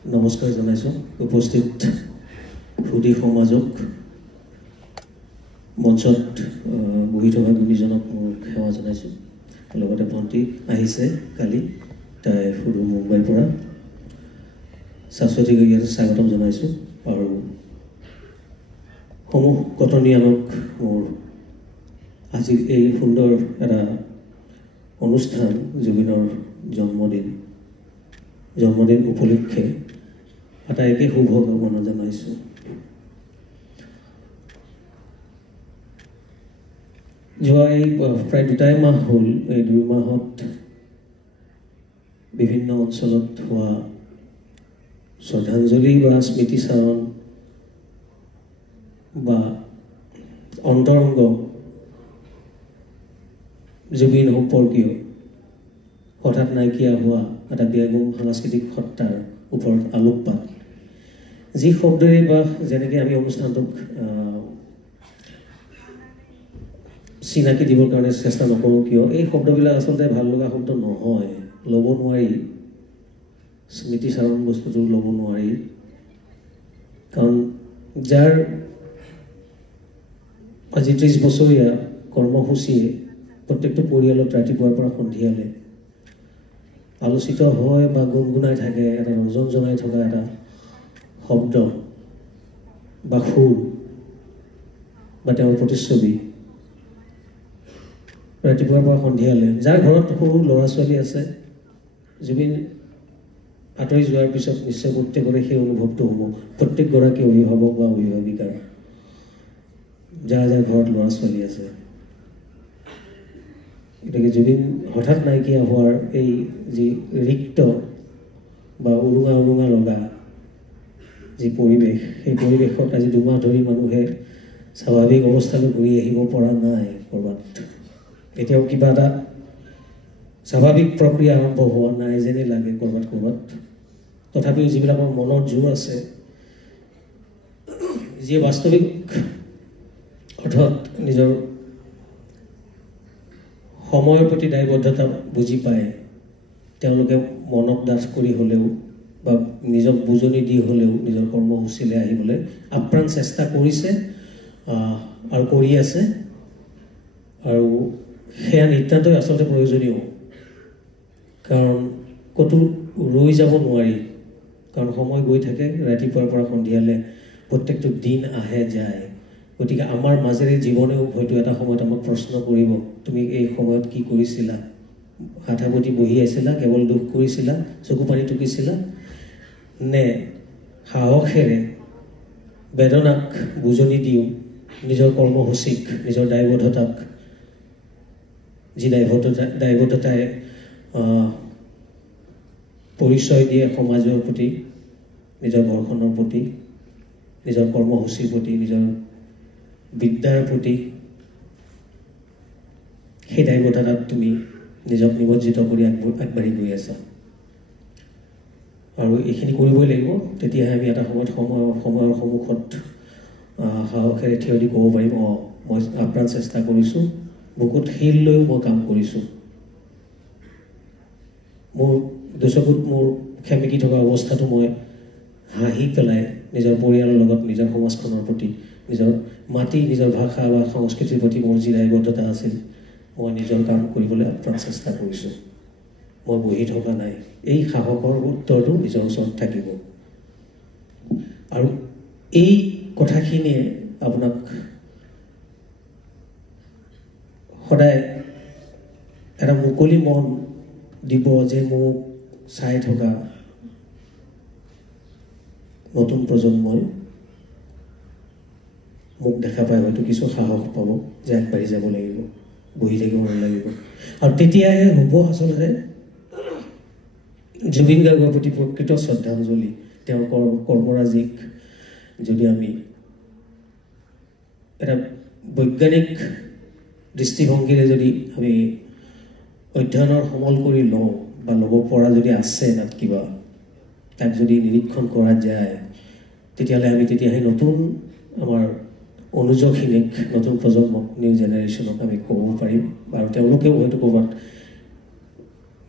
নমস্কাৰ জনাইছোঁ উপস্থিত সুধী সমাজক মঞ্চত বহি থকা গুণীজনক মোৰ সেৱা জনাইছোঁ লগতে ভণ্টি আহিছে কালি তাই সুদূৰ মুম্বাইৰ পৰা শাশ্বতী গৰিয়াত স্বাগতম জনাইছোঁ আৰু সমূহ কটনীয়ানক মোৰ আজি এই সুন্দৰ এটা অনুষ্ঠান জুবিনৰ জন্মদিন উপলক্ষে আটাইকে শুভকামনা জনাইছোঁ যোৱা এই প্ৰায় 2 মাহ হ'ল এই 2 মাহত বিভিন্ন অঞ্চলত হোৱা শ্ৰদ্ধাঞ্জলি বা স্মৃতিচাৰণ বা অন্তৰংগ জুবিন সম্পৰ্কীয় হঠাৎ নাইকিয়া হোৱা এটা ব্যয়বহুল সাংস্কৃতিক সত্তাৰ ওপৰত আলোকপাত যি শব্দৰে বা যেনেকৈ আমি অনুষ্ঠানটোক চিনাকি দিবৰ কাৰণে চেষ্টা নকৰোঁ কিয় এই শব্দবিলাক আচলতে ভাল লগা শব্দ নহয় ল'ব নোৱাৰি স্মৃতিচাৰণ বস্তুটো ল'ব নোৱাৰি কাৰণ যাৰ আজি 30 বছৰীয়া কৰ্মসূচীয়ে প্ৰত্যেকটো পৰিয়ালত ৰাতিপুৱাৰ পৰা সন্ধিয়ালৈ আলোচিত হয় বা গুণগুণাই থাকে এটা ৰজন জনাই থকা এটা শব্দ বা সুৰ বা তেওঁৰ প্ৰতিচ্ছবি ৰাতিপুৱাৰ পৰা সন্ধিয়ালৈ যাৰ ঘৰত সৰু ল'ৰা ছোৱালী আছে জুবিন আঁতৰি যোৱাৰ পিছত নিশ্চয় প্ৰত্যেকৰে সেই অনুভৱটো হ'ব প্ৰত্যেকগৰাকী অভিভাৱক বা অভিভাৱিকাৰ যাৰ যাৰ ঘৰত ল'ৰা ছোৱালী আছে গতিকে জুবিন হঠাৎ নাইকিয়া হোৱাৰ এই যি ৰিক্ত বা উৰুঙা লগা যি পৰিৱেশ সেই পৰিৱেশত আজি 2 মাহ ধৰি মানুহে স্বাভাৱিক অৱস্থালৈ ঘূৰি আহিব পৰা নাই ক'ৰবাত এতিয়াও কিবা এটা স্বাভাৱিক প্ৰক্ৰিয়া আৰম্ভ হোৱা নাই যেনে লাগে ক'ৰবাত তথাপিও যিবিলাকৰ মনত জোৰ আছে যিয়ে বাস্তৱিক অৰ্থত নিজৰ সময়ৰ প্ৰতি দায়বদ্ধতা বুজি পায় তেওঁলোকে মনক দাস কৰি হ'লেও বা নিজক বুজনি দি হ'লেও নিজৰ কৰ্মসূচীলৈ আহিবলৈ আপ্ৰাণ চেষ্টা কৰিছে আৰু কৰি আছে আৰু সেয়া নিতান্তই আচলতে প্ৰয়োজনীয় কাৰণ ক'তো ৰৈ যাব নোৱাৰি কাৰণ সময় গৈ থাকে ৰাতিপুৱাৰ পৰা সন্ধিয়ালৈ প্ৰত্যেকটো দিন আহে যায় গতিকে আমাৰ মাজেৰে জীৱনেও হয়তো এটা সময়ত আমাক প্ৰশ্ন কৰিব তুমি এই সময়ত কি কৰিছিলা হাতাপতি বহি আছিলা কেৱল দুখ কৰিছিলা চকু পানী টুকিছিলা নে সাহসেৰে বেদনাক বুজনি দিও নিজৰ কৰ্মসূচীক নিজৰ দায়বদ্ধতাক যি দায়বদ্ধতাই পৰিচয় দিয়ে সমাজৰ প্ৰতি নিজৰ ঘৰখনৰ প্ৰতি নিজৰ কৰ্মসূচীৰ প্ৰতি নিজৰ বিদ্যাৰ প্ৰতি সেই দায়বদ্ধতাত তুমি নিজক নিমজ্জিত কৰি আগবাঢ়ি গৈ আছা আৰু এইখিনি কৰিবই লাগিব তেতিয়াহে আমি এটা সময়ত সময়ৰ সন্মুখত সাহসেৰে থিয় দি ক'ব পাৰিম মই আপ্ৰাণ চেষ্টা কৰিছোঁ বুকুত শিল লৈও মই কাম কৰিছোঁ মোৰ দুচকুত মোৰ খেমিকি থকা অৱস্থাটো মই হাঁহি পেলাই নিজৰ পৰিয়ালৰ লগত নিজৰ সমাজখনৰ প্ৰতি নিজৰ মাটি নিজৰ ভাষা বা সংস্কৃতিৰ প্ৰতি মোৰ যি দায়বদ্ধতা আছিল মই নিজৰ কাম কৰিবলৈ আপ্ৰাণ চেষ্টা কৰিছোঁ মই বহি থকা নাই এই সাহসৰ উত্তৰটো নিজৰ ওচৰত থাকিব আৰু এই কথাখিনিয়ে আপোনাক সদায় এটা মুকলি মন দিব যে মোক চাই থকা নতুন প্ৰজন্মই মোক দেখা পাই হয়তো কিছু সাহস পাব যে আগবাঢ়ি যাব লাগিব বহি থাকিব নালাগিব আৰু তেতিয়াহে হ'ব আচলতে জুবিন গাৰ্গৰ প্ৰতি প্ৰকৃত শ্ৰদ্ধাঞ্জলি তেওঁৰ কৰ্মৰাজিক যদি আমি এটা বৈজ্ঞানিক দৃষ্টিভংগীৰে যদি আমি অধ্যয়নৰ সমল কৰি লওঁ বা ল'ব পৰা যদি আছে তাত কিবা তাক যদি নিৰীক্ষণ কৰা যায় তেতিয়াহে নতুন আমাৰ অনুযোগখিনিক নতুন প্ৰজন্মক নিউ জেনেৰেশ্যনক আমি ক'ব পাৰিম আৰু তেওঁলোকেও হয়তো ক'ৰবাত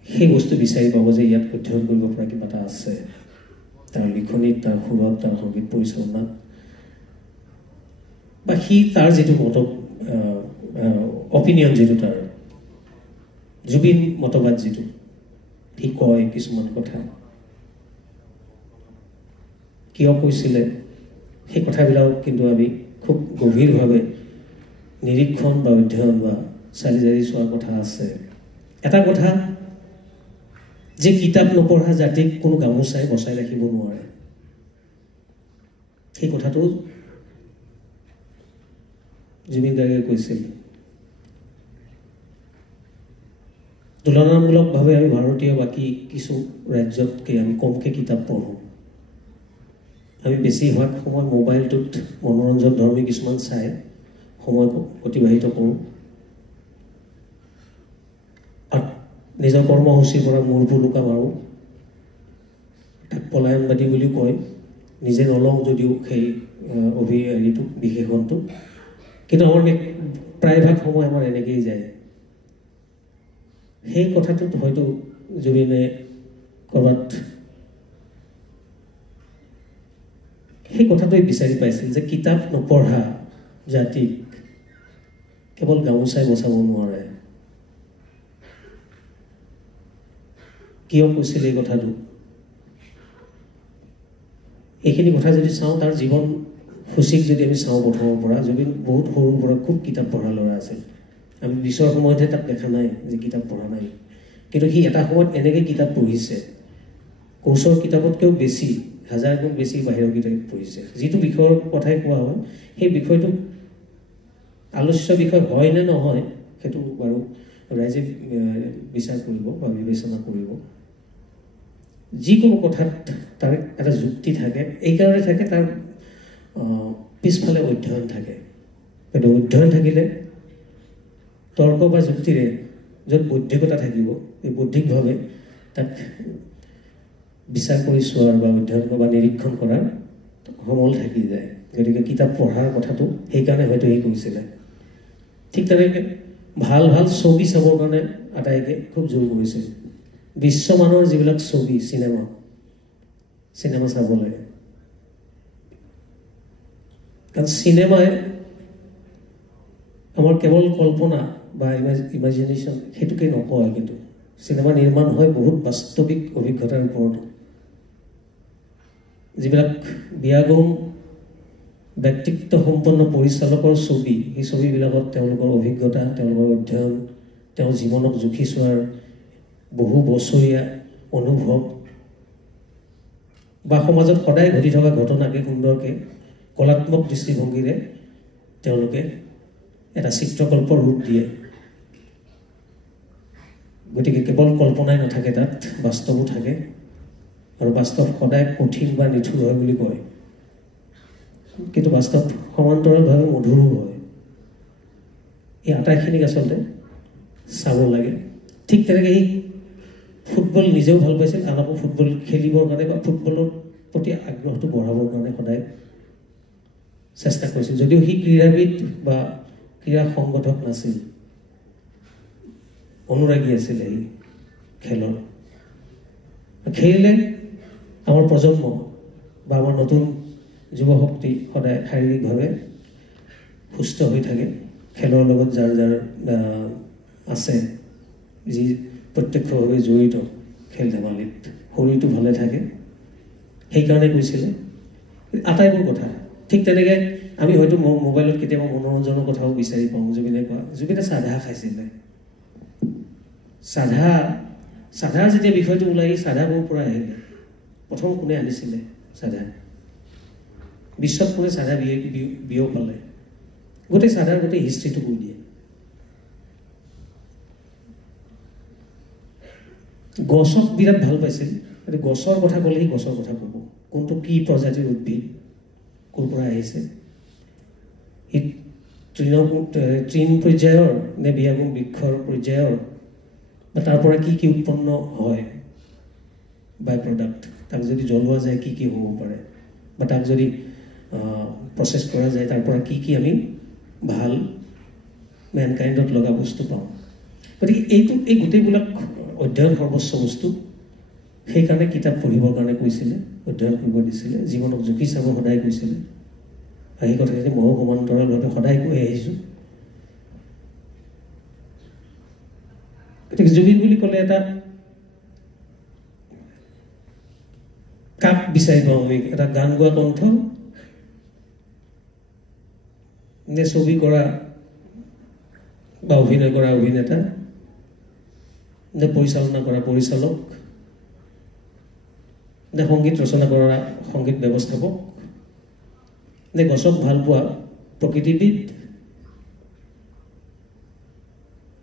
সেই বস্তু বিচাৰি পাব যে ইয়াত অধ্যয়ন কৰিব পৰা কিবা এটা আছে তাৰ লিখনিত, তাৰ সুৰত, তাৰ সংগীত পৰিচালনাত, বা সি তাৰ যিটো অপিনিয়ন, যিটো তাৰ জুবিন মতবাদ, যিটো সি কয় কিছুমান কথা, কিয় কৈছিলে, সেই কথাবিলাক কিন্তু আমি খুব গভীৰভাৱে নিৰীক্ষণ বা অধ্যয়ন বা চালি জাৰি চোৱাৰ কথা আছে। এটা কথা যে কিতাপ নপঢ়া জাতিক কোনো গামোচাই বচাই ৰাখিব নোৱাৰে, সেই কথাটো জুবিন গাৰ্গে কৈছিল। তুলনামূলকভাৱে আমি ভাৰতীয় বাকী কিছু ৰাজ্যতকৈ আমি কমকৈ কিতাপ পঢ়োঁ। আমি বেছিভাগ সময় মোবাইলটোত মনোৰঞ্জন ধৰ্মী কিছুমান চাই সময় অতিবাহিত কৰোঁ, আৰু নিজৰ কৰ্মসূচীৰ পৰা মূৰবোৰ লুকা মাৰোঁ। তাক পলায়নবাদী বুলিও কয়, নিজে নলওঁ যদিও সেই হেৰিটো, বিশেষণটো, কিন্তু আমাৰ প্ৰায়ভাগ সময় আমাৰ এনেকেই যায়। সেই কথাটোত হয়তো জুবিনে ক'ৰবাত সেই কথাটোৱে বিচাৰি পাইছিল যে কিতাপ নপঢ়া জাতিক কেৱল গামোচাই বচাব নোৱাৰে। কিয় কৈছিল এই কথাটো? এইখিনি কথা যদি চাওঁ, তাৰ জীৱন সূচীক যদি আমি চাওঁ, প্ৰথমৰ পৰা জুবিন বহুত সৰুৰ পৰা খুব কিতাপ পঢ়া ল'ৰা আছিল। আমি বিচৰ সময়তহে তাক দেখা নাই যে কিতাপ পঢ়া নাই, কিন্তু সি এটা সময়ত এনেকৈ কিতাপ পঢ়িছে, কোৰ্চৰ কিতাপতকৈও বেছি, 1000 গুণ বেছি বাহিৰৰ কিতাপ পঢ়িছে। যিটো বিষয়ৰ কথাই কোৱা হয়, সেই বিষয়টো আলোচ্য বিষয় হয় নে নহয় সেইটো বাৰু ৰাইজে বিচাৰ কৰিব বা বিবেচনা কৰিব। যিকোনো কথাত তাৰ এটা যুক্তি থাকে, এইকাৰণে থাকে তাৰ পিছফালে অধ্যয়ন থাকে। কিন্তু অধ্যয়ন থাকিলে তৰ্ক বা যুক্তিৰে য'ত বৌদ্ধিকতা থাকিব, এই বৌদ্ধিকভাৱে তাক বিচাৰ কৰি চোৱাৰ বা অধ্যয়ন বা নিৰীক্ষণ কৰাৰ সমল থাকি যায়। গতিকে কিতাপ পঢ়াৰ কথাটো সেইকাৰণে হয়তো সি কৈছিলে। ঠিক তেনেকৈ ভাল ভাল ছবি চাবৰ কাৰণে আটাইকে খুব জোৰ কৰিছিল। বিশ্বমানৰ যিবিলাক ছবি, চিনেমা চাব লাগে, কাৰণ চিনেমাই আমাৰ কেৱল কল্পনা বা ইমাজিনেশ্যন সেইটোকে নকয়, কিন্তু চিনেমা নিৰ্মাণ হয় বহুত বাস্তৱিক অভিজ্ঞতাৰ ওপৰত। যিবিলাক বিয়াগম ব্যক্তিত্ব সম্পন্ন পৰিচালকৰ ছবি, সেই ছবিবিলাকত তেওঁলোকৰ অভিজ্ঞতা, তেওঁলোকৰ অধ্যয়ন, তেওঁৰ জীৱনক জুখি চোৱাৰ বহু বছৰীয়া অনুভৱ বা সমাজত সদায় ঘটি থকা ঘটনাকে সুন্দৰকৈ কলাত্মক দৃষ্টিভংগীৰে তেওঁলোকে এটা চিত্ৰকল্পৰ ৰূপ দিয়ে। গতিকে কেৱল কল্পনাই নাথাকে, তাত বাস্তৱো থাকে, আৰু বাস্তৱ সদায় কঠিন বা নিঠুৰ হয় বুলি কয়, কিন্তু বাস্তৱ সমান্তৰালভাৱে মধুৰো হয়। এই আটাইখিনিক আচলতে চাব লাগে। ঠিক তেনেকৈ সি ফুটবল নিজেও ভাল পাইছিল, আনকো ফুটবল খেলিবৰ কাৰণে বা ফুটবলৰ প্ৰতি আগ্ৰহটো বঢ়াবৰ কাৰণে সদায় চেষ্টা কৰিছিল। যদিও সি ক্ৰীড়াবিদ বা ক্ৰীড়া সংগঠক নাছিল, অনুৰাগী আছিলে সি খেলৰ। খেলিলে আমাৰ প্ৰজন্ম বা আমাৰ নতুন যুৱশক্তি সদায় শাৰীৰিকভাৱে সুস্থ হৈ থাকে। খেলৰ লগত যাৰ যাৰ আছে, যি প্ৰত্যক্ষভাৱে জড়িত খেল ধেমালিত, শৰীৰটো ভালে থাকে, সেইকাৰণে কৈছিলে আটাইবোৰ কথা। ঠিক তেনেকৈ আমি হয়তো মোবাইলত কেতিয়াবা মনোৰঞ্জনৰ কথাও বিচাৰি পাওঁ। জুবিনে কোৱা, জুবিনে চাধা খাইছিলে। চাধাৰ যেতিয়া বিষয়টো ওলাই, চাধা ক'ৰ পৰা আহিলে, প্ৰথম কোনে আনিছিলে চাধা, বিশ্বত কোনে চাধা বিয় পালে, গোটেই চাধাৰ গোটেই হিষ্ট্ৰীটো কৈ দিয়ে। গছক বিৰাট ভাল পাইছিল, গছৰ কথা ক'লে সি গছৰ কথা ক'ব, কোনটো কি প্ৰজাতিৰ উদ্ভিদ, ক'ৰ পৰা আহিছে, সি তৃণ পৰ্যায়ৰ নে বিয়াগোম বৃক্ষৰ পৰ্যায়ৰ, বা তাৰ পৰা কি কি উৎপন্ন হয় বাই প্ৰডাক্ট, তাক যদি জ্বলোৱা যায় কি কি হ'ব পাৰে, বা তাক যদি প্ৰচেছ কৰা যায় তাৰ পৰা কি কি আমি ভাল মেনকাইণ্ডত লগা বস্তু পাওঁ। গতিকে এই গোটেইবিলাক অধ্যয়ন সৰ্বস্ব বস্তু। সেইকাৰণে কিতাপ পঢ়িবৰ কাৰণে কৈছিলে, অধ্যয়ন কৰিব দিছিলে, জীৱনক জুখি চাব সদায় কৈছিলে। সেই কথাখিনি ময়ো সমান্তৰালভাৱে সদায় কৈ আহিছোঁ। গতিকে জুবিন বুলি ক'লে এটা কাক বিচাৰি পাওঁ আমি? এটা গান গোৱা কণ্ঠ নে ছবি কৰা বা অভিনয় কৰা অভিনেতা নে পৰিচালনা কৰা পৰিচালক নে সংগীত ৰচনা কৰা সংগীত ব্যৱস্থাপক নে গছক ভাল পোৱা প্ৰকৃতিবিদ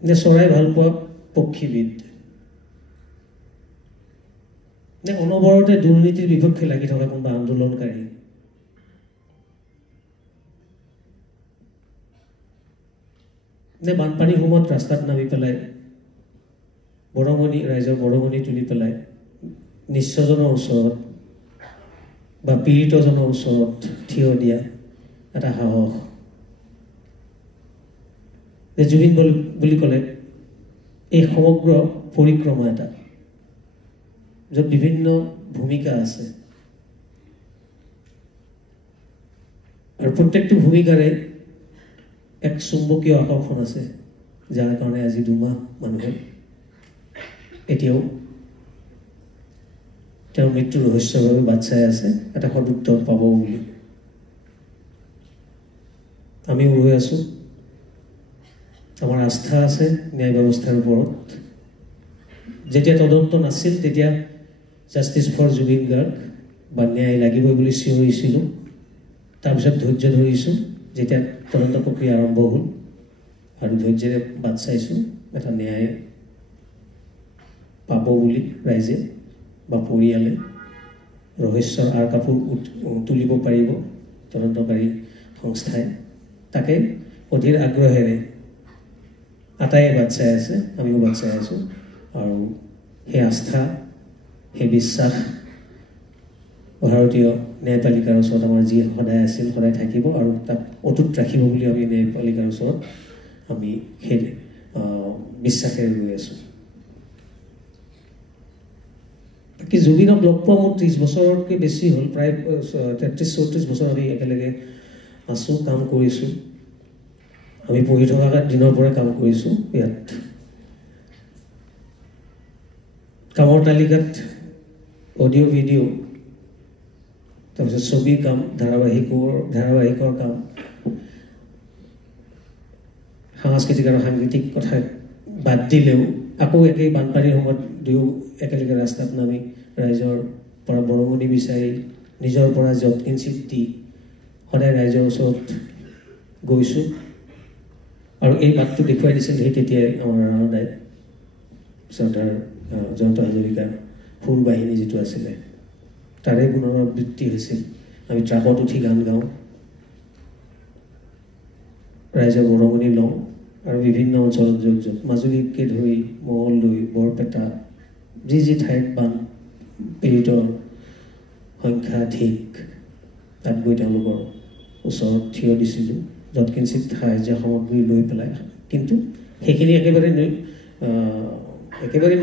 নে চৰাই ভাল পোৱা পক্ষীবিদ নে অনবৰতে দুৰ্নীতিৰ বিপক্ষে লাগি থকা কোনোবা আন্দোলনকাৰী? নে বানপানীৰ সময়ত ৰাস্তাত নামি পেলাই বৰঙণি, ৰাইজৰ বৰঙণি তুলি পেলাই নিশ্চজনৰ ওচৰত বা পীড়িতজনৰ ওচৰত থিয় দিয়া এটা সাহস? যে জুবিন বুলি ক'লে এই সমগ্ৰ পৰিক্ৰমা এটা, য'ত বিভিন্ন ভূমিকা আছে আৰু প্ৰত্যেকটো ভূমিকাৰে এক চুম্বকীয় আকৰ্ষণ আছে, যাৰ কাৰণে আজি দুমাহ মানুহে এতিয়াও তেওঁৰ মৃত্যুৰ ৰহস্যৰ বাবে বাট চাই আছে এটা সদুত্তৰ পাব বুলি। আমিও ৰৈ আছোঁ। আমাৰ আস্থা আছে ন্যায় ব্যৱস্থাৰ ওপৰত। যেতিয়া তদন্ত নাছিল তেতিয়া জাষ্টিছ ফৰ জুবিন গাৰ্গ বা ন্যায় লাগিবই বুলি চিঞৰিছিলোঁ। তাৰপিছত ধৈৰ্য ধৰিছোঁ যেতিয়া তদন্ত প্ৰক্ৰিয়া আৰম্ভ হ'ল আৰু ধৈৰ্যৰে বাট চাইছোঁ এটা ন্যায় পাব বুলি ৰাইজে বা পৰিয়ালে, ৰহস্যৰ আঁৰ কাপোৰ তুলিব পাৰিব তদন্তকাৰী সংস্থাই। তাকে অধীৰ আগ্ৰহেৰে আটাইয়ে বাট চাই আছে, আমিও বাট চাই আছোঁ। আৰু সেই আস্থা, সেই বিশ্বাস ভাৰতীয় ন্যায়পালিকাৰ ওচৰত আমাৰ যি সদায় আছিল, সদায় থাকিব আৰু তাক অটুট ৰাখিব বুলি আমি ন্যায়পালিকাৰ ওচৰত আমি সেই বিশ্বাসেৰে গৈ আছোঁ। বাকী জুবিনক লগ পোৱা মোৰ 30 বছৰতকৈ বেছি হ'ল, প্ৰায় 33-34 বছৰ আমি একেলগে আছোঁ, কাম কৰিছোঁ। আমি পঢ়ি থকা দিনৰ পৰাই কাম কৰিছোঁ ইয়াত। কামৰ তালিকাত অডিঅ' ভিডিঅ', তাৰপিছত ছবিৰ কাম, ধাৰাবাহিকৰ কাম, সাংস্কৃতিক আৰু সাংগীতিক কথা বাদ দিলেও আকৌ একেই বানপানীৰ সময়ত দুয়ো একেলগে ৰাস্তাত নামি ৰাইজৰ পৰা বৰঙণি বিচাৰি নিজৰ পৰা যৎকিঞ্চিত দি সদায় ৰাইজৰ ওচৰত গৈছোঁ। আৰু এই বাটটো দেখুৱাই দিছিল সেই তেতিয়াই আমাৰ ৰাণাদাই, শ্ৰদ্ধাৰ জয়ন্ত হাজৰিকাৰ সুৰ বাহিনী যিটো আছিলে তাৰে পুনৰাবৃত্তি হৈছিল। আমি ট্ৰাকত উঠি গান গাওঁ, ৰাইজৰ বৰঙণি লওঁ আৰু বিভিন্ন অঞ্চলত য'ত মাজুলীকে ধৰি মঙলদৈ, বৰপেটা, যি ঠাইত বান পীড়িতৰ সংখ্যা অধিক, তাত গৈ তেওঁলোকৰ ওচৰত থিয় দিছিলোঁ যৎকিঞ্চিত সাহায্য সামগ্ৰী লৈ পেলাই। কিন্তু সেইখিনি একেবাৰে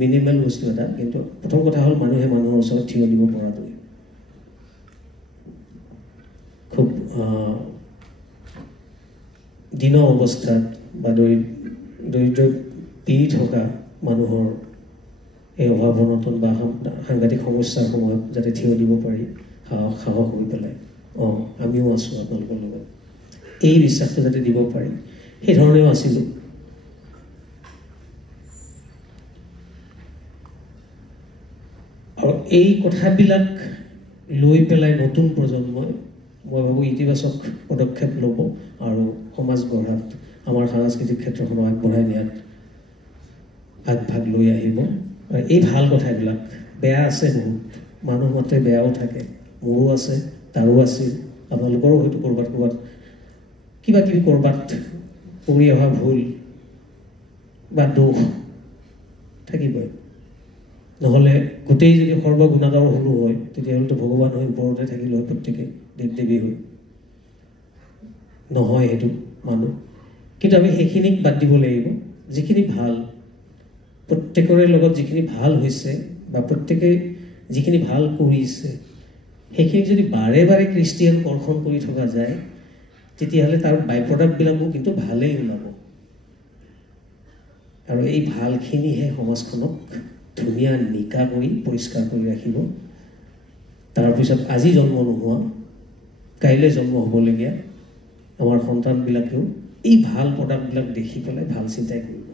মিনিমেল বস্তু এটা। কিন্তু প্ৰথম কথা হ'ল মানুহে মানুহৰ ওচৰত থিয় দিব পৰাটোৱে। খুব দীন অৱস্থাত বা দৰিদ্ৰ পীড়িত থকা মানুহৰ এই অভাৱ অনটন বা সাংঘাতিক সমস্যাৰ সময়ত যাতে থিয় দিব পাৰি সাহস হৈ পেলাই, আমিও আছোঁ আপোনালোকৰ লগত, এই বিশ্বাসটো যাতে দিব পাৰি, সেই ধৰণেও আছিলোঁ। আৰু এই কথাবিলাক লৈ পেলাই নতুন প্ৰজন্মই মই ভাবোঁ ইতিবাচক পদক্ষেপ ল'ব আৰু সমাজ গঢ়াত আমাৰ সাংস্কৃতিক ক্ষেত্ৰখনক আগবঢ়াই নিয়াত আগভাগ লৈ আহিব। আৰু এই ভাল কথাবিলাক, বেয়া আছে বহুত, মানুহ মাত্ৰে বেয়াও থাকে, মোৰো আছে, তাৰো আছিল, আপোনালোকৰো হয়তো ক'ৰবাত কিবা কিবি ক'ৰবাত কৰি অহা ভুল বা দোষ থাকিবই। নহ'লে গোটেই যদি সৰ্বগুণাকাৰ হ'লো হয় তেতিয়াহ'লেতো ভগৱান হৈ ওপৰতে থাকিল হয় প্ৰত্যেকে, দেৱ দেৱী হৈ। নহয় সেইটো মানুহ। কিন্তু আমি সেইখিনিক বাদ দিব লাগিব। যিখিনি ভাল, প্ৰত্যেকৰে লগত যিখিনি ভাল হৈছে বা প্ৰত্যেকে যিখিনি ভাল কৰিছে সেইখিনি যদি বাৰে বাৰে খ্ৰীষ্টিয়ান কৰ্ষণ কৰি থকা যায় তেতিয়াহ'লে তাৰ বাই প্ৰডাক্টবিলাকো কিন্তু ভালেই ওলাব আৰু এই ভালখিনিহে সমাজখনক ধুনীয়া নিকা কৰি পৰিষ্কাৰ কৰি ৰাখিব তাৰপিছত আজি জন্ম নোহোৱা কাইলৈ জন্ম হ'বলগীয়া আমাৰ সন্তানবিলাকেও এই ভাল প্ৰডাক্টবিলাক দেখি পেলাই ভাল চিন্তাই কৰিব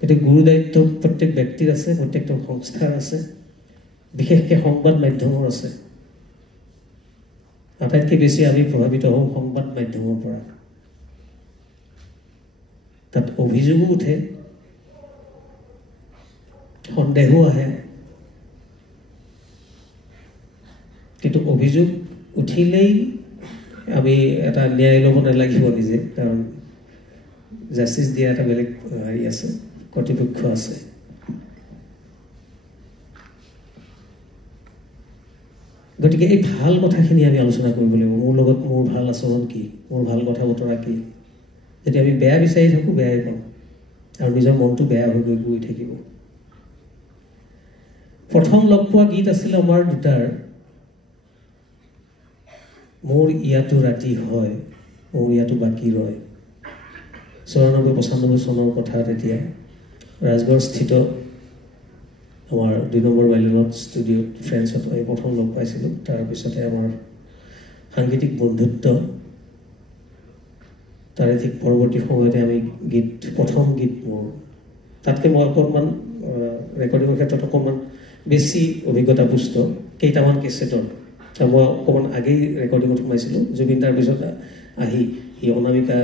গতিকে গুৰু দায়িত্ব প্ৰত্যেক ব্যক্তিৰ আছে প্ৰত্যেকটো সংস্থাৰ আছে বিশেষকৈ সংবাদ মাধ্যমৰ আছে আটাইতকৈ বেছি আমি প্ৰভাৱিত হওঁ সংবাদ মাধ্যমৰ পৰা তাত অভিযোগো উঠে সন্দেহো আহে কিন্তু অভিযোগ উঠিলেই আমি এটা ন্যায় ল'ব নালাগিব নিজে কাৰণ জাষ্টিচ দিয়া এটা বেলেগ হেৰি আছে কৰ্তৃপক্ষ আছে গতিকে এই ভাল কথাখিনি আমি আলোচনা কৰিব লাগিব মোৰ লগত মোৰ ভাল আচৰণ কি মোৰ ভাল কথা বতৰা কি যদি আমি বেয়া বিচাৰি থাকোঁ বেয়াই পাওঁ আৰু নিজৰ মনটো বেয়া হৈ গৈ থাকিব প্ৰথম লগ পোৱা গীত আছিলে আমাৰ দুটাৰ মোৰ ইয়াতো ৰাতি হয় মোৰ ইয়াতো বাকী ৰয় 94-95 চনৰ কথা তেতিয়া ৰাজগড় স্থিত আমাৰ 2 নম্বৰ বাইলনত ষ্টুডিঅ'ত ফ্ৰেণ্ডছত আমি প্ৰথম লগ পাইছিলোঁ তাৰপিছতে আমাৰ সাংগীতিক বন্ধুত্ব তাৰে ঠিক পৰৱৰ্তী সময়তে আমি প্ৰথম গীত মোৰ তাতকৈ মই অকণমান ৰেকৰ্ডিঙৰ ক্ষেত্ৰত অকণমান বেছি অভিজ্ঞতা পুষ্ট কেইটামান কেছেটৰ মই অকণমান আগেই ৰেকৰ্ডিঙত সোমাইছিলোঁ জুবিন তাৰ পিছত আহি এই অনামিকা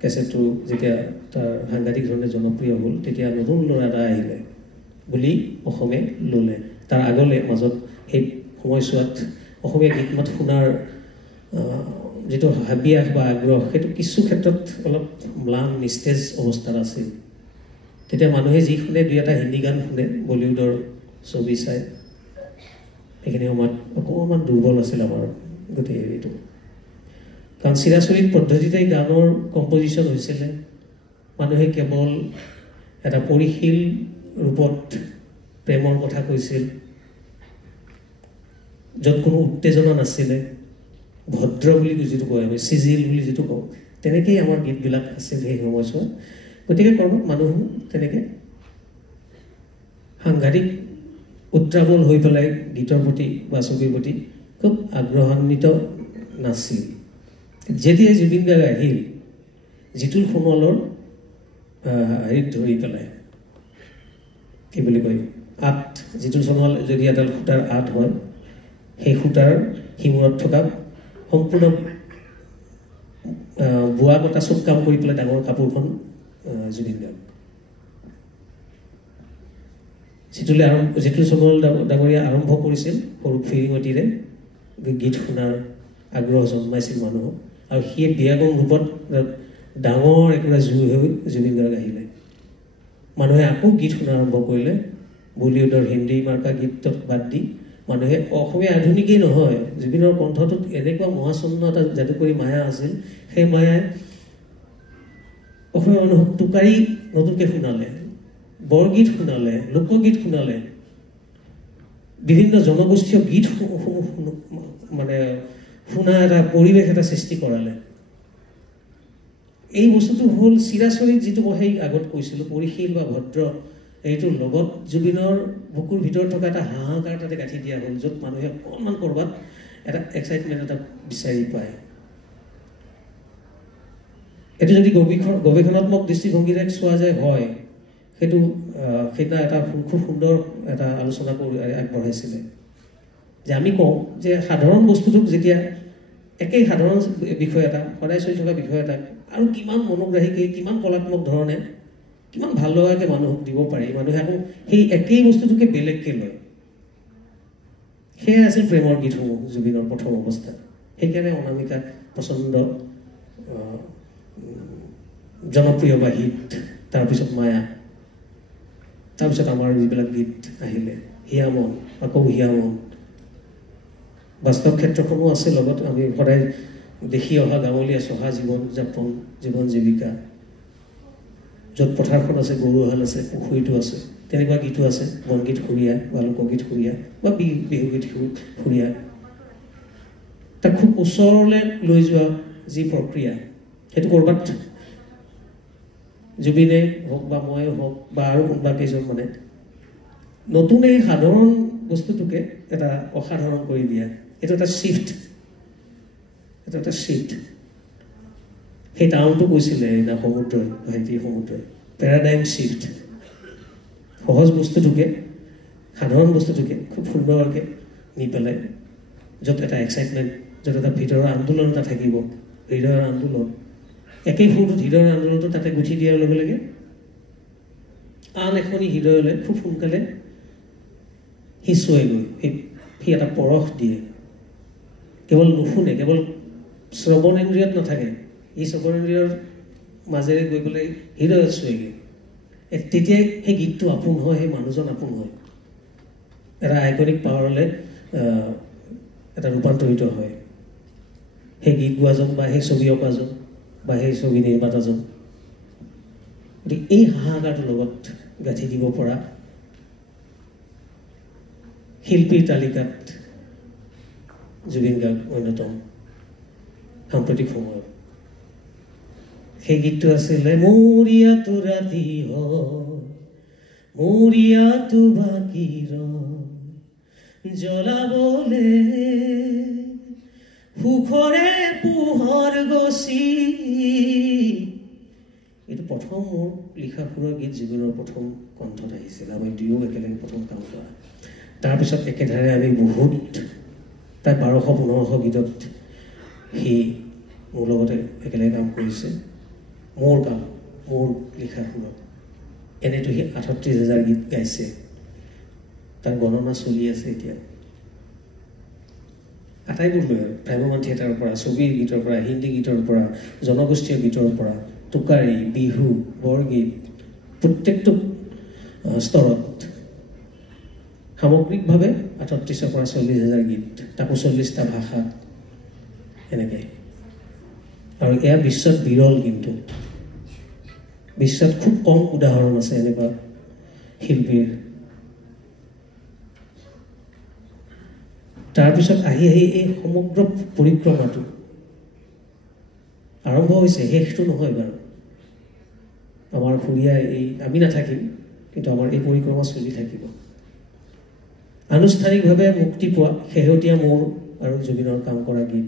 কেছেটটো যেতিয়া তাৰ সাংঘাতিক ধৰণে জনপ্ৰিয় হ'ল তেতিয়া নতুন ল'ৰা এটা আহিলে বুলি অসমে ল'লে তাৰ আগলৈ মাজত সেই সময়ছোৱাত অসমীয়া গীত মাত শুনাৰ যিটো হাবিয়াস বা আগ্ৰহ সেইটো কিছু ক্ষেত্ৰত অলপ ম্লান নিস্তেজ অৱস্থাত আছিল তেতিয়া মানুহে যি শুনে দুই এটা হিন্দী গান শুনে বলিউডৰ ছবি চাই সেইখিনি সময়ত অকণমান দুৰ্বল আছিল আমাৰ গোটেই হেৰিটো কাৰণ চিৰাচৰিত পদ্ধতিতে গানৰ কম্পজিশ্যন হৈছিলে মানুহে কেৱল এটা পৰিশীল ৰূপত প্ৰেমৰ কথা কৈছিল য'ত কোনো উত্তেজনা নাছিলে ভদ্ৰ বুলি যিটো কয় আমি চিজিল বুলি যিটো কওঁ তেনেকেই আমাৰ গীতবিলাক আছিল সেই সময়ছোৱাত গতিকে কৰ্মত মানুহ তেনেকৈ সাংঘাতিক উত্ৰাৱল হৈ পেলাই গীতৰ প্ৰতি বা ছবিৰ প্ৰতি খুব আগ্ৰহান্বিত নাছিল যেতিয়া জুবিন গাৰ্গ আহিল জিতুল সোণোৱালৰ হেৰিত ধৰি পেলাই কি বুলি কয় আঠ জিতুল সোণোৱাল যদি এডাল সূতাৰ আঠ হয় সেই সূতাৰ সিমূৰত থকা সম্পূৰ্ণ বোৱা কটা চব কাম কৰি পেলাই ডাঙৰ কাপোৰখন জুবিন গাৰ্গ জিতুল সোণোৱাল ডাঙৰীয়া আৰম্ভ কৰিছিল সৰু ফিৰিঙতিৰে গীত শুনাৰ আগ্ৰহ জন্মাইছিল মানুহক আৰু সিয়ে বিয়াগম ৰূপত ডাঙৰ একোৰা জুই হৈ জুবিন গাৰ্গ আহিলে মানুহে আকৌ গীত শুনা আৰম্ভ কৰিলে বলিউডৰ হিন্দী মাৰ্কা গীতক বাদ দি মানুহে অসমীয়া আধুনিকেই নহয় জুবিনৰ কণ্ঠটোত এনেকুৱা মহাচন্ন এটা যাদুকৰী মায়া আছিল সেই মায়াই অসমীয়া মানুহক টোকাৰি নতুনকৈ শুনালে বৰগীত শুনালে লোকগীত শুনালে বিভিন্ন জনগোষ্ঠীয় গীত মানে শুনা এটা পৰিৱেশ এটা সৃষ্টি কৰালে এই বস্তুটো হ'ল চিৰাচৰিত যিটো মই সেই আগত কৈছিলোঁ পৰিশীল বা ভদ্ৰ এইটোৰ লগত জুবিনৰ বুকুৰ ভিতৰত থকা এটা হাহাকাৰ তাতে গাঁঠি দিয়া হ'ল য'ত মানুহে অকণমান ক'ৰবাত এটা এক্সাইটমেণ্ট এটা বিচাৰি পায় এইটো যদি গৱেষণাত্মক দৃষ্টিভংগীৰে চোৱা যায় হয় সেইটো সেইদিনা এটা খুব সুন্দৰ এটা আলোচনা কৰি আগবঢ়াইছিলে যে আমি কওঁ যে সাধাৰণ বস্তুটোক যেতিয়া একেই সাধাৰণ বিষয় এটা সদায় চলি থকা বিষয় এটা আৰু কিমান মনোগ্ৰাহীকে কিমান কলাত্মক ধৰণে কিমান ভাল লগাকৈ মানুহক দিব পাৰি মানুহে আকৌ সেই একেই বস্তুটোকে বেলেগকৈ লয় সেয়া আছিল প্ৰেমৰ গীতসমূহ জুবিনৰ প্ৰথম অৱস্থাত সেইকাৰণে অনামিকা প্ৰচণ্ড জনপ্ৰিয় বা হিট তাৰপিছত মায়া তাৰপিছত আমাৰ যিবিলাক গীত আহিলে হিয়া মন আকৌ হিয়া মন বাস্তৱ ক্ষেত্ৰখনো আছে লগত আমি সদায় দেখি অহা গাঁৱলীয়া চহা জীৱন যাপন জীৱন জীৱিকা য'ত পথাৰখন আছে গৰুহাল আছে পুখুৰীটো আছে তেনেকুৱা গীতো আছে, বনগীত সুৰীয়া বা লোকগীত সুৰীয়া বা বিহুগীত সুৰীয়া। তাক খুব ওচৰলৈ লৈ যোৱা যি প্ৰক্ৰিয়া, সেইটো ক'ৰবাত জুবিনে হওক বা ময়ে হওক বা আৰু কোনোবা কেইজন মানে নতুন এই সাধাৰণ বস্তুটোকে এটা অসাধাৰণ কৰি দিয়া, এইটো এটা শ্বিফ্ট, এইটো এটা শ্বিফ্ট। সেই টাউনটো কৈছিলে এইদিনা সমুদ্ৰই, ভাইটি সমুদ্ৰই, পেৰাডাইম শ্বিফ্ট। সহজ বস্তুটোকে, সাধাৰণ বস্তুটোকে খুব সুন্দৰকৈ নি পেলাই য'ত এটা এক্সাইটমেণ্ট, য'ত এটা ভিতৰৰ আন্দোলন এটা থাকিব, হৃদয়ৰ আন্দোলন, একেই সুৰটোত হৃদয়ৰ আন্দোলনটো তাতে গুঠি দিয়াৰ লগে লগে আন এখনি হৃদয়লৈ খুব সোনকালে সি চুৱেগৈ, সি এটা পৰশ দিয়ে। কেৱল নুশুনে, কেৱল শ্ৰৱণেন্দ্ৰিয়ত নাথাকে, এই শ্ৰৱণেন্দ্ৰিয়ৰ মাজেৰে গৈ পেলাই হৃদয়ত চুৱেগৈ। তেতিয়াই সেই গীতটো আপোন হয়, সেই মানুহজন আপোন হয়, এটা আইকনিক পাৱাৰলৈ এটা ৰূপান্তৰিত হয়। সেই গীত গোৱাজন বা সেই ছবি অঁকাজন বা সেই ছবি নিৰ্মাতাজন। গতিকে এই হাহাকাৰটোৰ লগত গাঁঠি দিব পৰা শিল্পীৰ তালিকাত জুবিন গাৰ্গ অন্যতম সাম্প্ৰতিক সময়ত। সেই গীতটো আছিলে মৰিয়াটো ৰাতি হয়, মৰিয়াটো বাকী জ্বলাবলে সুখৰে পোহৰ গছি। এইটো প্ৰথম মোৰ লিখা সুৰৰ গীত জুবিনৰ প্ৰথম কণ্ঠত আহিছিল। আমি দুয়ো একেলগে প্ৰথম কাম কৰা। তাৰপিছত একেধাৰে আমি বহুত প্ৰায় 1200-1500 গীতত সি মোৰ লগতে একেলগে কাম কৰিছে। মোৰ কাম, মোৰ লিখা সুৰত এনেতো সি 38,000 গীত গাইছে, তাৰ গণনা চলি আছে এতিয়া। আটাইবোৰ লৈ ভ্ৰাম্যমান থিয়েটাৰৰ পৰা, ছবিৰ গীতৰ পৰা, হিন্দী গীতৰ পৰা, জনগোষ্ঠীয় গীতৰ পৰা, টোকাৰী, বিহু, বৰগীত, প্ৰত্যেকটো স্তৰত সামগ্ৰিকভাৱে 38,000 পৰা 40,000 গীত, তাকো 40টা ভাষাত এনেকৈ। আৰু এয়া বিশ্বত বিৰল, কিন্তু বিশ্বত খুব কম উদাহৰণ আছে এনেকুৱা শিল্পীৰ। তাৰপিছত আহি আহি এই সমগ্ৰ পৰিক্ৰমাটো আৰম্ভ হৈছে, শেষটো নহয় বাৰু। আমাৰ সুৰীয়া এই আমি নাথাকিম, কিন্তু আমাৰ এই পৰিক্ৰমা চলি থাকিব। আনুষ্ঠানিকভাৱে মুক্তি পোৱা শেহতীয়া মোৰ আৰু জুবিনৰ কাম কৰা গীত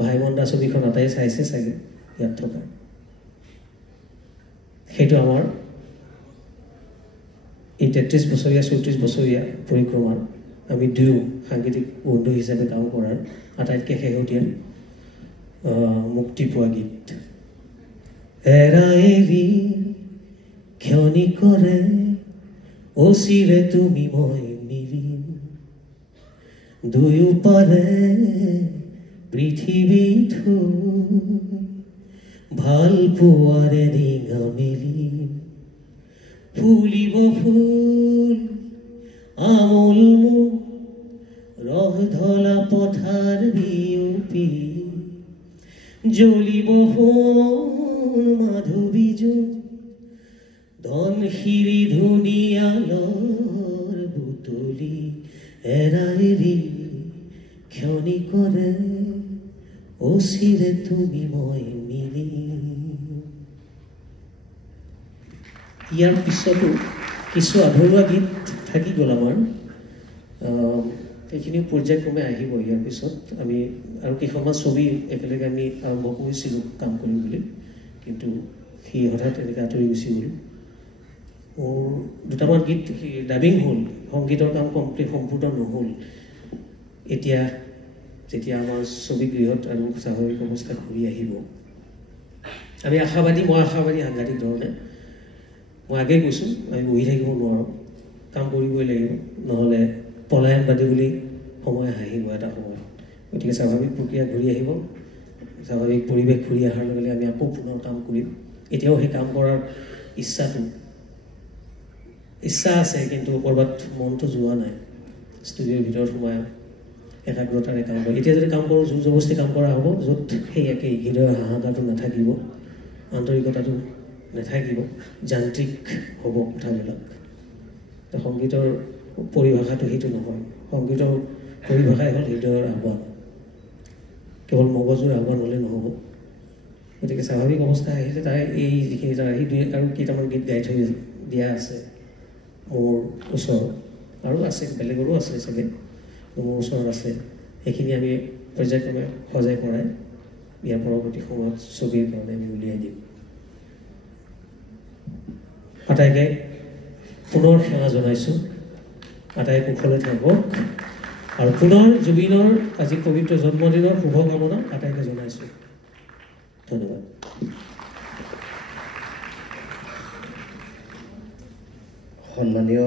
ভাইমন দা ছবিখন আটাই চাইছে চাগে ইয়াত থকা। সেইটো আমাৰ এই 33 বছৰীয়া 34 বছৰীয়া পৰিক্ৰমাৰ আমি দুয়ো সাংগীতিক বন্ধু হিচাপে কাম কৰাৰ আটাইতকৈ শেহতীয়া মুক্তি পোৱা গীত। এৰা এৰি ক্ষণিকৰে অচিৰে তুমি মই মিলিম, দুয়ো পাৰে পৃথিৱীত ভাল পোৱাৰে ৰিঙা মেলিম, ফুলিব ফুল আমোল মোক ৰহ ধলা পথাৰ বিয়পি, জ্বলিব সোণ মাধৱী জোন ধন শিৰি ধুনীয়ালৰ বুটলি, এৰা এৰি ক্ষণিকৰে অচিৰে তুমি মই মিলি। ইয়াৰ পিছতো কিছু আধৰুৱা গীত থাকি গ'ল আমাৰ। সেইখিনি পৰ্যায়ক্ৰমে আহিব। ইয়াৰ পিছত আমি আৰু কেইখনমান ছবি একেলগে আমি আৰম্ভ কৰিছিলোঁ কাম কৰিম বুলি, কিন্তু সি হঠাৎ এনেকৈ আঁতৰি গুচি গ'ল। মোৰ দুটামান গীত ডাবিং হ'ল, সংগীতৰ কাম সম্পূৰ্ণ নহ'ল। এতিয়া যেতিয়া আমাৰ ছবিগৃহত আৰু স্বাভাৱিক অৱস্থা ঘূৰি আহিব, আমি আশাবাদী, মই আশাবাদী সাংঘাতিক ধৰণে। মই আগেই কৈছোঁ, আমি বহি থাকিব নোৱাৰোঁ, কাম কৰিবই লাগিব, নহ'লে পলায়নবাদী বুলি সময় আহিব এটা সময়ত। গতিকে স্বাভাৱিক প্ৰক্ৰিয়া ঘূৰি আহিব, স্বাভাৱিক পৰিৱেশ ঘূৰি অহাৰ লগে লগে আমি আকৌ পুনৰ কাম কৰিম। এতিয়াও সেই কাম কৰাৰ ইচ্ছা আছে, কিন্তু ক'ৰবাত মনটো যোৱা নাই। ষ্টুডিঅ'ৰ ভিতৰত সোমাই একাগ্ৰতাৰে কাম কৰোঁ। এতিয়া যদি কাম কৰোঁ, জোৰ জবস্তি কাম কৰা হ'ব, য'ত সেই একেই হৃদয়ৰ হাহাকাৰটো নাথাকিব, আন্তৰিকতাটো নাথাকিব, যান্ত্ৰিক হ'ব কথাবিলাক। সংগীতৰ পৰিভাষাটো সেইটো নহয় সংগীতৰ পৰিভাষাই হ'ল হৃদয়ৰ আহ্বান কেৱল মগজুৰ আহ্বান হ'লে নহ'ব গতিকে স্বাভাৱিক অৱস্থা আহিলে তাই এই যিখিনি তাৰ সেই দুই আৰু কেইটামান গীত গাই থৈ দিয়া আছে মোৰ ওচৰত আৰু আছে বেলেগৰো আছে চাগে মোৰ ওচৰত আছে সেইখিনি আমি পৰ্যায়ক্ৰমে সজাই পৰাই ইয়াৰ পৰৱৰ্তী সময়ত ছবিৰ কাৰণে আমি উলিয়াই দিম আটাইকে পুনৰ সেৱা জনাইছোঁ আটাই কুশলে থাকক আৰু পুনৰ জুবিনৰ আজি পবিত্ৰ জন্মদিনৰ শুভকামনা আটাইকে জনাইছোঁ ধন্যবাদ সন্মানীয়